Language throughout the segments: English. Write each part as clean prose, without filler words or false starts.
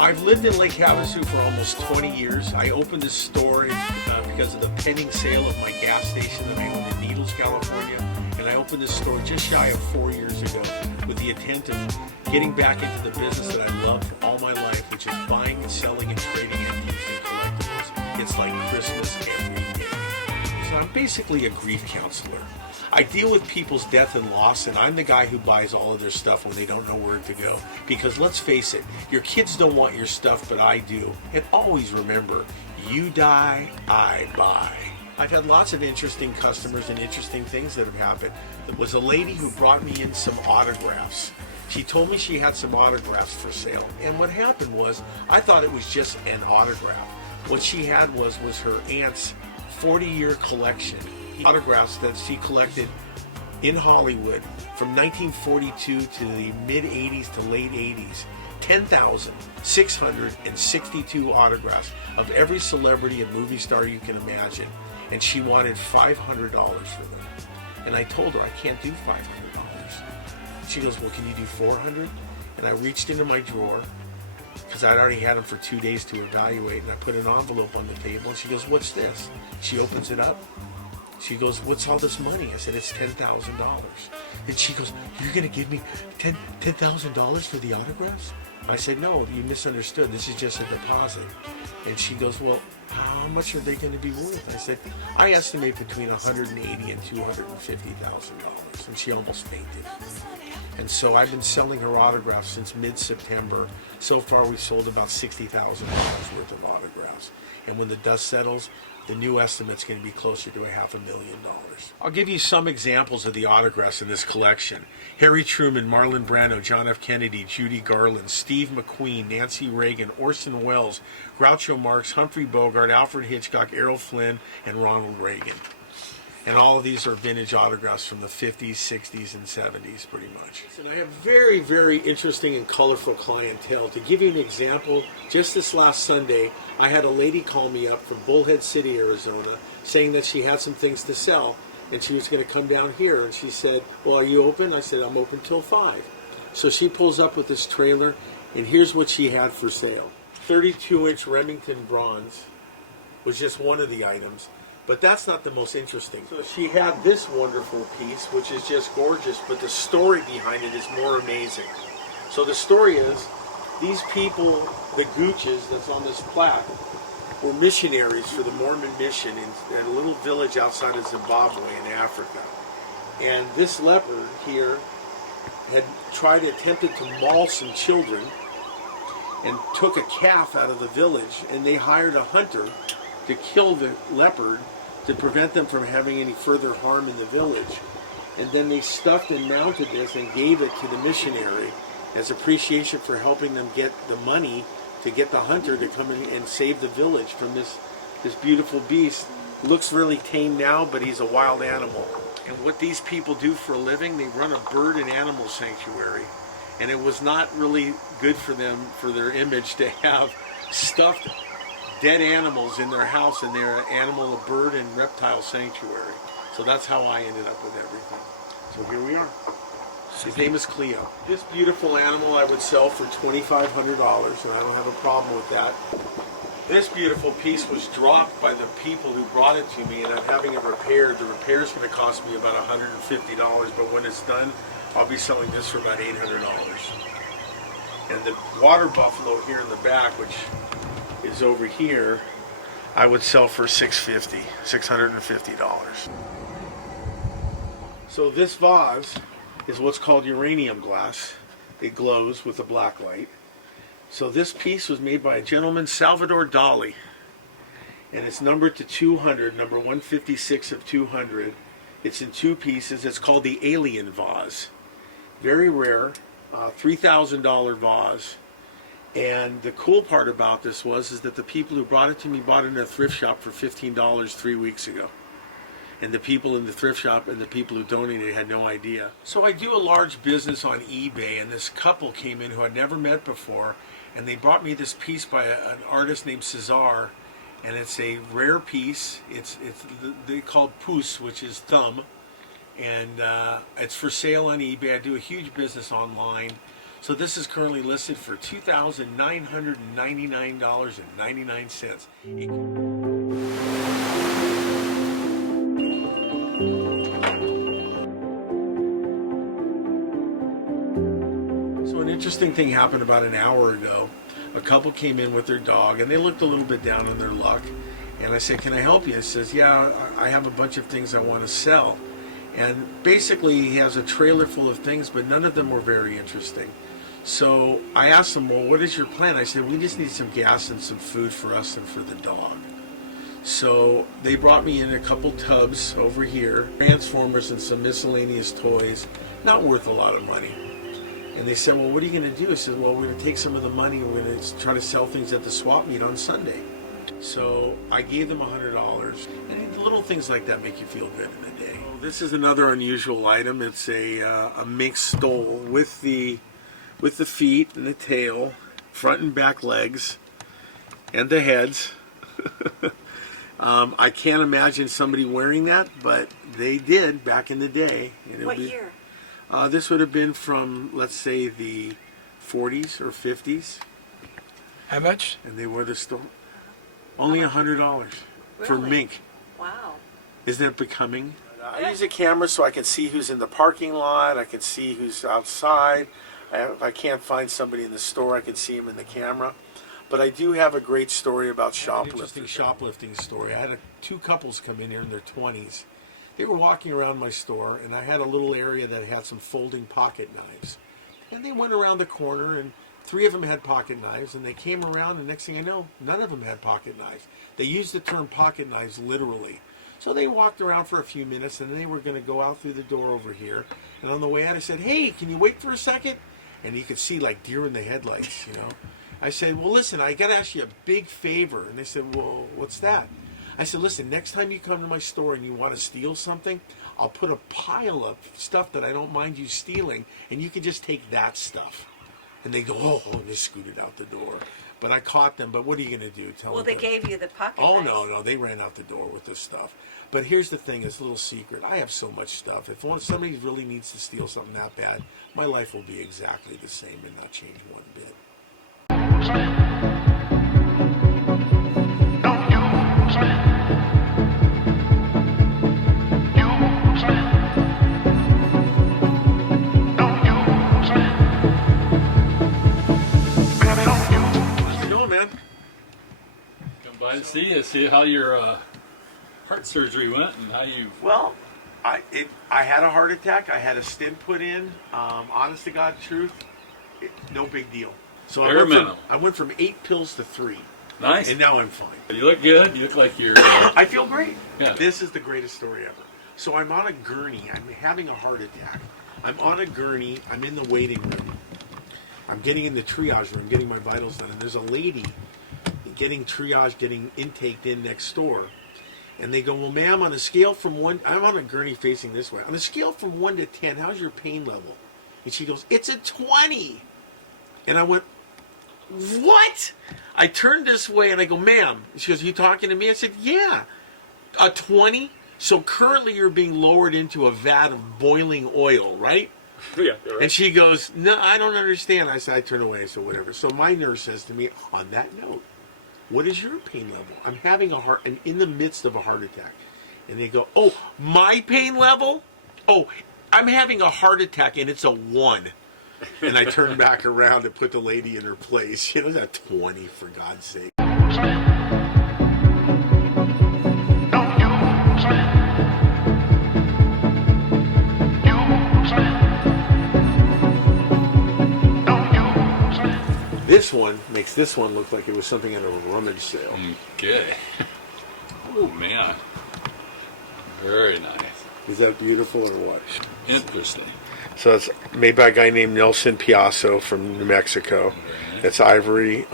I've lived in Lake Havasu for almost 20 years. I opened this store because of the pending sale of my gas station that I own in Needles, California. And I opened this store just shy of 4 years ago with the intent of getting back into the business that I loved all my life, which is buying and selling and trading antiques and collectibles. It's like Christmas every day. So I'm basically a grief counselor. I deal with people's death and loss, and I'm the guy who buys all of their stuff when they don't know where to go. Because let's face it, your kids don't want your stuff, but I do. And always remember, you die, I buy. I've had lots of interesting customers and interesting things that have happened. There was a lady who brought me in some autographs. She told me she had some autographs for sale. And what happened was, I thought it was just an autograph. What she had was her aunt's 40-year collection. Autographs that she collected in Hollywood from 1942 to the mid-80s to late 80s. 10,662 autographs of every celebrity and movie star you can imagine. And she wanted $500 for them. And I told her I can't do $500. She goes, well, can you do $400? And I reached into my drawer, because I'd already had them for 2 days to evaluate, and I put an envelope on the table, and she goes, what's this? She opens it up. She goes, what's all this money? I said, it's $10,000. And she goes, you're going to give me $10,000 for the autographs? I said, no, you misunderstood. This is just a deposit. And she goes, well, how much are they going to be worth? I said, I estimate between $180,000 and $250,000. And she almost fainted. And so I've been selling her autographs since mid-September. So far, we've sold about $60,000 worth of autographs. And when the dust settles, the new estimate's going to be closer to $500,000. I'll give you some examples of the autographs in this collection. Harry Truman, Marlon Brando, John F. Kennedy, Judy Garland, Steve McQueen, Nancy Reagan, Orson Welles, Groucho Marx, Humphrey Bogart, Alfred Hitchcock, Errol Flynn, and Ronald Reagan. And all of these are vintage autographs from the 50s, 60s, and 70s, pretty much. And I have very, very interesting and colorful clientele. To give you an example, just this last Sunday, I had a lady call me up from Bullhead City, Arizona, saying that she had some things to sell, and she was going to come down here. And she said, well, are you open? I said, I'm open till 5. So she pulls up with this trailer, and here's what she had for sale. 32-inch Remington bronze was just one of the items. But that's not the most interesting. So she had this wonderful piece, which is just gorgeous, but the story behind it is more amazing. So the story is, these people, the Gooches that's on this plaque, were missionaries for the Mormon mission in a little village outside of Zimbabwe in Africa. And this leopard here had attempted to maul some children and took a calf out of the village, and they hired a hunter to kill the leopard to prevent them from having any further harm in the village. And then they stuffed and mounted this and gave it to the missionary as appreciation for helping them get the money to get the hunter to come in and save the village from this beautiful beast. Looks really tame now, but he's a wild animal. And what these people do for a living, they run a bird and animal sanctuary. And it was not really good for them, for their image, to have stuffed dead animals in their house, and they're a bird and reptile sanctuary. So that's how I ended up with everything. So here we are. His name is Cleo. This beautiful animal I would sell for $2,500, and I don't have a problem with that. This beautiful piece was dropped by the people who brought it to me, and I'm having it repaired. The repair is going to cost me about $150, but when it's done, I'll be selling this for about $800. And the water buffalo here in the back, which is over here, I would sell for $650. So this vase is what's called uranium glass. It glows with a black light. So this piece was made by a gentleman, Salvador Dali, and it's numbered to 200, number 156 of 200. It's in 2 pieces. It's called the Alien Vase. Very rare, $3,000 vase. And the cool part about this is that the people who brought it to me bought it in a thrift shop for $15 3 weeks ago. And the people in the thrift shop and the people who donated had no idea. So I do a large business on eBay, and this couple came in who I'd never met before, and they brought me this piece by an artist named Cesar, and it's a rare piece. They call it pouce, which is thumb, and it's for sale on eBay. I do a huge business online. So this is currently listed for $2,999.99. So an interesting thing happened about an hour ago. A couple came in with their dog and they looked a little bit down on their luck. And I said, can I help you? He says, yeah, I have a bunch of things I want to sell. And basically he has a trailer full of things, but none of them were very interesting. So I asked him, well, what is your plan? I said, we just need some gas and some food for us and for the dog. So they brought me in a couple tubs over here, Transformers and some miscellaneous toys, not worth a lot of money. And they said, well, what are you going to do? I said, well, we're going to take some of the money and we're going to try to sell things at the swap meet on Sunday. So I gave them $100. And little things like that make you feel good in the day. This is another unusual item. It's a mink stole with the feet and the tail, front and back legs, and the heads. I can't imagine somebody wearing that, but they did back in the day. And what year? This would have been from, let's say, the 40s or 50s. How much? And they were the store. Only $100 for mink. Wow. Isn't that becoming? I use a camera so I can see who's in the parking lot. I can see who's outside. If I can't find somebody in the store, I can see them in the camera. But I do have a great story about shoplifting. Interesting shoplifting story. I had two couples come in here in their 20s. They were walking around my store, and I had a little area that had some folding pocket knives. And they went around the corner, and 3 of them had pocket knives, and they came around, and next thing I know, none of them had pocket knives. They used the term pocket knives literally. So they walked around for a few minutes, and they were going to go out through the door over here. And on the way out, I said, hey, can you wait for a second? And you could see like deer in the headlights, you know. I said, well, listen, I got to ask you a big favor. And they said, well, what's that? I said, listen, next time you come to my store and you want to steal something, I'll put a pile of stuff that I don't mind you stealing, and you can just take that stuff. And they go, oh, and they scooted out the door. But I caught them. But what are you going to do? Tell well, them they gave you the pocket Oh, knives. no, they ran out the door with this stuff. But here's the thing, it's a little secret. I have so much stuff. If somebody really needs to steal something that bad, my life will be exactly the same and not change one bit. By and see how your heart surgery went and how you. Well, I had a heart attack. I had a stent put in. Honest to God, truth, no big deal. So I went from 8 pills to 3. Nice. And now I'm fine. You look good. You look like you're. I feel great. Yeah. This is the greatest story ever. So I'm on a gurney. I'm having a heart attack. I'm on a gurney. I'm in the waiting room. I'm getting in the triage room, getting my vitals done, and there's a lady getting triage, getting intaked in next door. And they go, well, ma'am, on a scale from 1, I'm on a gurney facing this way. On a scale from 1 to 10, how's your pain level? And she goes, it's a 20. And I went, what? I turned this way and I go, ma'am. She goes, you talking to me? I said, yeah. A 20? So currently you're being lowered into a vat of boiling oil, right? Yeah, right. And she goes, no, I don't understand. I said, I turn away, so whatever. So my nurse says to me, on that note, what is your pain level? I'm in the midst of a heart attack. And they go, oh, my pain level? Oh, I'm having a heart attack and it's a 1. And I turned back around and put the lady in her place. You know, that 20, for God's sake. This one makes this one look like it was something at a rummage sale. Okay. Oh, man. Very nice. Is that beautiful or what? Interesting. So it's made by a guy named Nelson Piasso from New Mexico. Nice. It's ivory,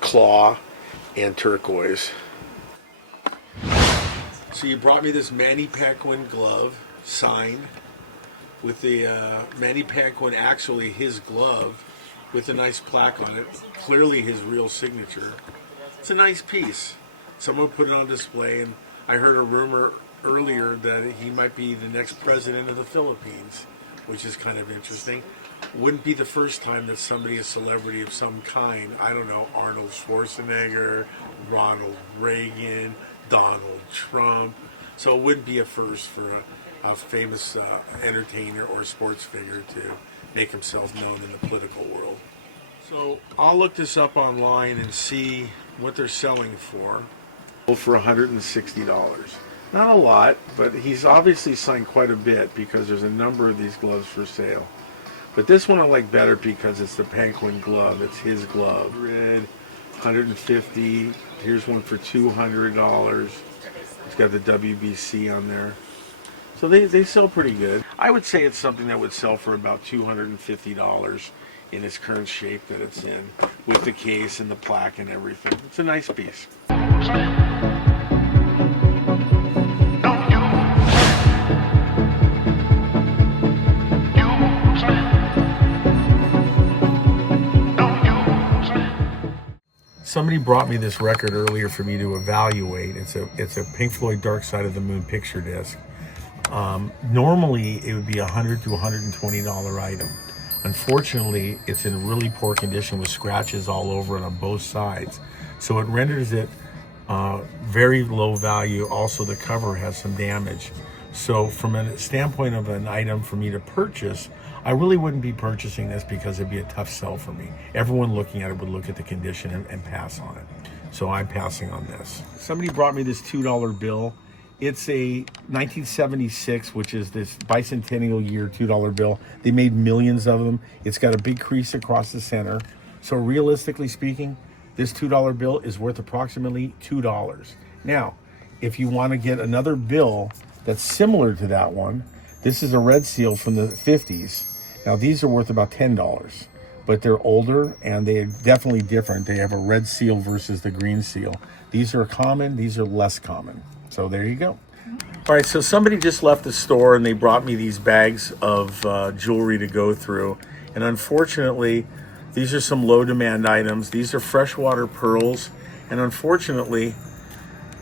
claw, and turquoise. So you brought me this Manny Pacquiao glove, signed, with the Manny Pacquiao, actually his glove, with a nice plaque on it, clearly his real signature. It's a nice piece. Someone put it on display, and I heard a rumor earlier that he might be the next president of the Philippines, which is kind of interesting. wouldn't be the first time that somebody, a celebrity of some kind, I don't know, Arnold Schwarzenegger, Ronald Reagan, Donald Trump. So it wouldn't be a first for a famous entertainer or sports figure to make himself known in the political world. So I'll look this up online and see what they're selling for $160. Not a lot, but he's obviously signed quite a bit because there's a number of these gloves for sale. But this one I like better because it's the Penguin glove. It's his glove. Red, 150. Here's one for $200. It's got the WBC on there. So they sell pretty good. I would say it's something that would sell for about $250 in its current shape that it's in, with the case and the plaque and everything. It's a nice piece. Somebody brought me this record earlier for me to evaluate. It's a Pink Floyd Dark Side of the Moon picture disc. Normally it would be $100 to $120 item. Unfortunately, it's in really poor condition with scratches all over it on both sides. So it renders it very low value. Also, the cover has some damage. So from a standpoint of an item for me to purchase, I really wouldn't be purchasing this because it'd be a tough sell for me. Everyone looking at it would look at the condition and pass on it. So I'm passing on this. Somebody brought me this $2 bill. It's a 1976, which is this bicentennial year $2 bill. They made millions of them. It's got a big crease across the center. So realistically speaking, this $2 bill is worth approximately $2. Now, if you want to get another bill that's similar to that one, this is a red seal from the 50s. Now these are worth about $10, but they're older and they're definitely different. They have a red seal versus the green seal. These are common, these are less common. So there you go. All right, so somebody just left the store and they brought me these bags of jewelry to go through. And unfortunately, these are some low demand items. These are freshwater pearls. And unfortunately,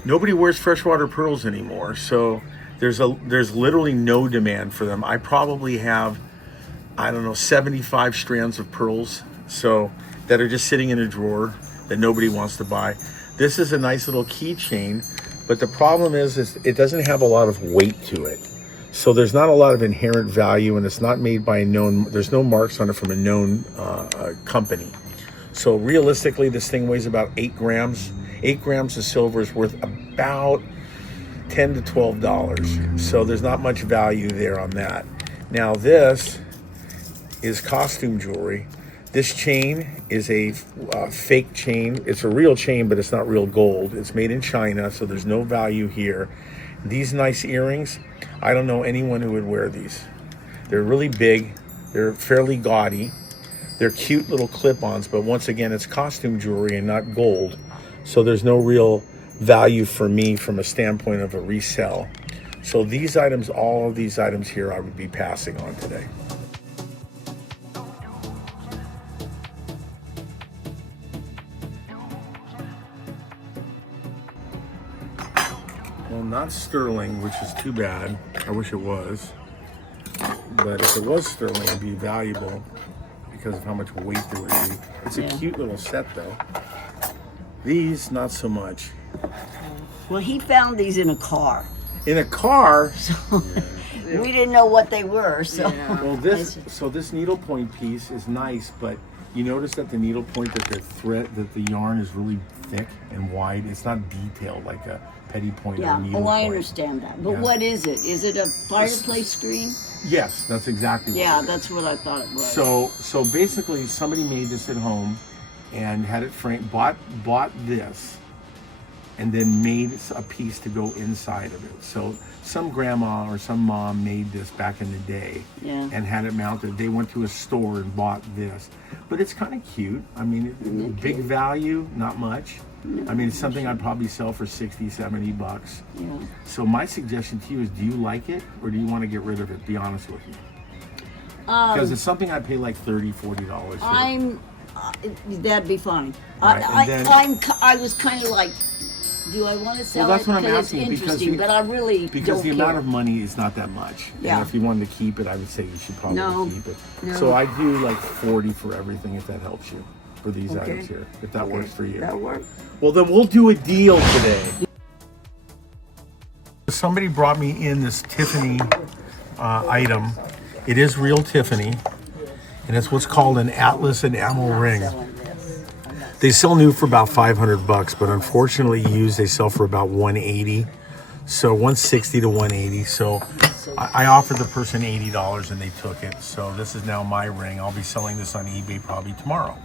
nobody wears freshwater pearls anymore. So there's literally no demand for them. I probably have, I don't know, 75 strands of pearls so that are just sitting in a drawer that nobody wants to buy. This is a nice little keychain, but the problem is it doesn't have a lot of weight to it. So there's not a lot of inherent value, and it's not made by a known, there's no marks on it from a known company. So realistically, this thing weighs about 8 grams. 8 grams of silver is worth about $10 to $12. So there's not much value there on that. Now this is costume jewelry. This chain is a fake chain. It's a real chain, but it's not real gold. It's made in China, so there's no value here. These nice earrings, I don't know anyone who would wear these. They're really big. They're fairly gaudy. They're cute little clip-ons, but once again, it's costume jewelry and not gold. So there's no real value for me from a standpoint of a resell. So these items, all of these items here, I would be passing on today. Well, not sterling, which is too bad. I wish it was. But if it was sterling, it'd be valuable because of how much weight there would be. It's a cute little set, though. These, not so much. Well, he found these in a car. In a car? So we didn't know what they were. So Well, this needlepoint piece is nice, but you notice that the needlepoint, that the yarn is really thick and wide. It's not detailed like a petty point or needlepoint. Oh, I understand that. But what is it? Is it a fireplace screen? Yes, that's exactly what it is. That's what I thought it was. So basically, somebody made this at home and had it framed, bought this, and then made a piece to go inside of it. So some grandma or some mom made this back in the day and had it mounted. They went to a store and bought this. But it's kind of cute. I mean, big value, not much. I mean, it's something I'd probably sell for 60, 70 bucks. Yeah. So my suggestion to you is, do you like it or do you want to get rid of it? Be honest with me. Because it's something I'd pay like $30, $40 for. That'd be fine. Right, I was kind of like, Do I want to sell that's it what I'm because it's asking, because interesting? the- but I really Because don't the care. amount of money is not that much. Yeah. And if you wanted to keep it, I would say you should probably No, keep it. no. So I do like 40 for everything if that helps you, for these Okay. items here, if that works for you. That'll work. Well, then we'll do a deal today. Somebody brought me in this Tiffany item. It is real Tiffany, and it's what's called an Atlas enamel ring. Selling this. I'm not They sell new for about $500, but unfortunately used they sell for about $180. So 160 to 180. So I offered the person $80 and they took it. So this is now my ring. I'll be selling this on eBay probably tomorrow.